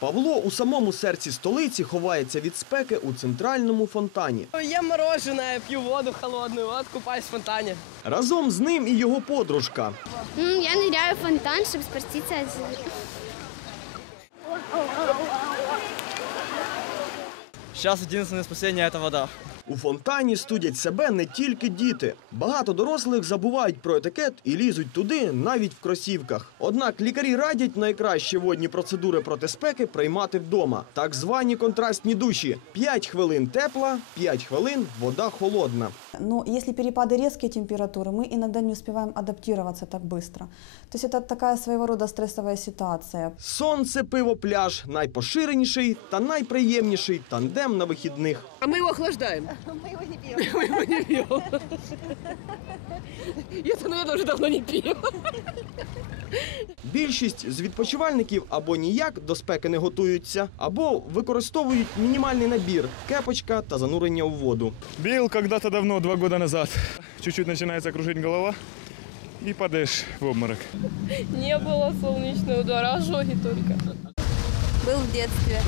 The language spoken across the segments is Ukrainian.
Павло у самому серці столиці ховається від спеки у центральному фонтані. Є морожене, п'ю воду холодну, от купаюсь в фонтані. Разом з ним і його подружка. Ну, Я ныряю в фонтан, щоб спаститься от... єдине спасіння – це вода. У фонтані студять себе не тільки діти. Багато дорослих забувають про етикет і лізуть туди навіть в кросівках. Однак лікарі радять найкращі водні процедури проти спеки приймати вдома. Так звані контрастні душі: 5 хвилин тепла, 5 хвилин вода холодна. Но если перепады резкие температуры, мы иногда не успеваем адаптироваться так быстро. То есть это такая своего рода стрессовая ситуация. Сонце, пиво, пляж найпоширеніший та найприємніший тандем на вихідних. А мы его охлаждаем. Мы его не пьем. Мы его не пьем. Я-то, наверное, уже давно не пью. Більшість з відпочивальників або ніяк до спеки не готуються, або використовують мінімальний набір кепочка та занурення у воду. Біл коли-то давно, два роки назад. Чуть-чуть починається кружити голова і падеш в обморок. Не було сонячного удара, ожоги только. Був в детстве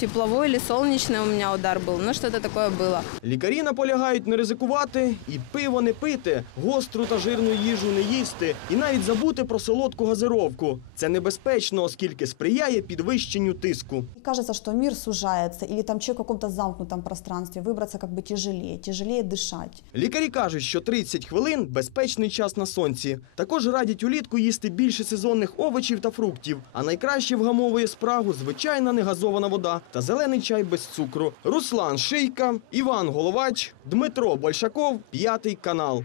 Тепловой или солнечный у меня удар был, ну что-то такое было. Лікарі наполягають не ризикувати і пиво не пити, гостру та жирну їжу не їсти, і навіть забути про солодку газировку. Це небезпечно, оскільки сприяє підвищенню тиску. И кажется, что мир сужается, или там человек в каком-то замкнутом пространстве, выбраться как бы тяжелее, тяжелее дышать. Лікарі кажуть, що 30 хвилин безпечний час на сонці. Також радять улітку їсти більше сезонних овочів та фруктів. А найкраще вгамовує спрагу звичайна негазована вода та зелений чай без цукру. Руслан Шийка, Іван Головач, Дмитро Большаков, п'ятий канал.